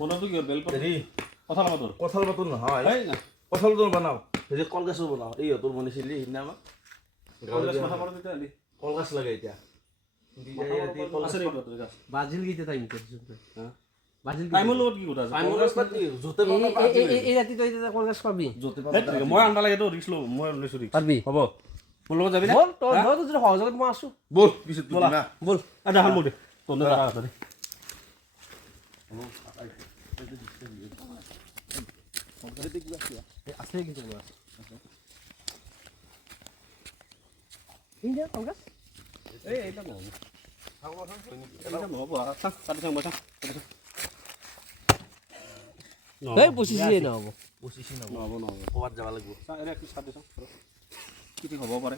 বনাওটো কি বেলপাত হেৰি কঁঠাল পাতৰ কঁঠাল পাতৰ নহয় এই না কঁঠালটোৰ বনাওঁ হেৰি কলগছৰ বনাওঁ এই ইহঁতৰ বনাইছিলি সিদিনা আমাক কলগছ মাথা মাৰো তেতিয়া আনি কলগছ লাগে এতিয়া আছে নেকি তোৰ গাছ বাজিল গীতে টাইম হা বাজিল টাইমৰ লগত কি কথা আছে কলগছ পাতি য'তে এই ৰাতি তই এতিয়া কলগছ পাবি য'তে মই আনবা লাগে তো ৰিক্স লওঁ মই লৈছো ৰিক্স পাৰবি হ'ব মোৰ লগত যাবি না বল তই যদি সহযোগত মই আছো বল পিছত ব'লা না বল আদা হাল মোৰ দে তোৰ না জাগা আছে দে আছে কিন্তু এই যে কলগছ এই এইটা নহ'ব এইটা নহ'ব চাং কাটি চাং মই চাং এই পঁচিছে নহ'ব পঁচিছি নহ'ব নহ'ব ক'ৰবাত যাব লাগিব চাং এনে একটু কাটি চাং কি ঠিক হ'ব পাৰে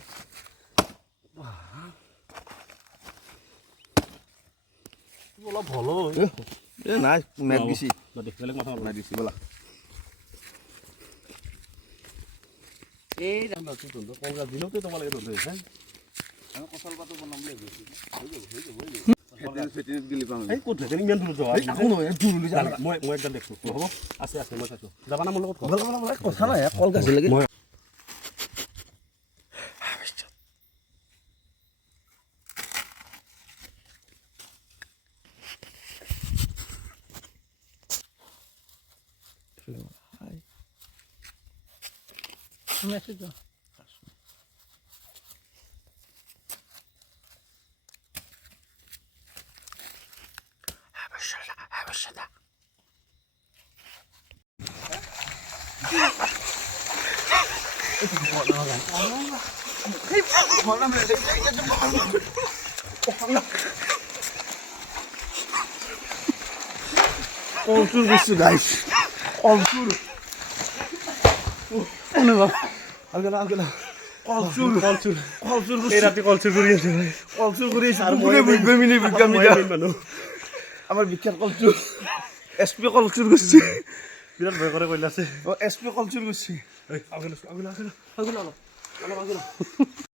অলপ ভাল এই নাই মেঘ দিছি বেলেগ মাথা নাই দিছি ব'লা এই কি তোৰ কলগছ দিনতে তোমাক লাগে তোৰ হে আমি কঁঠাল পাতৰ বনাম বুলি ভাবিছোঁ এই ক'ত থাকে ইমান দূৰত যোৱা মই একদম দেখছোঁ হ'ব আছে আছে মই চাইছোঁ যাবা না মোৰ লগত কথা নাই কলগছ লাগে মই কলচুৰ গৈছোঁ গাইছ কলচুৰ কলচুৰ এই ৰাতি কলচুৰ কৰি আছে কলচুৰ কৰি আছে আৰু মই মানুহ আমাৰ বিখ্যাত কলচুৰ এছ পি কলচুৰ গৈছে বিৰাট ভয় কৰে কৈলা আছে এছ পি কলচুৰ গৈছে আগলৈ আগলৈ আগলৈ অলপ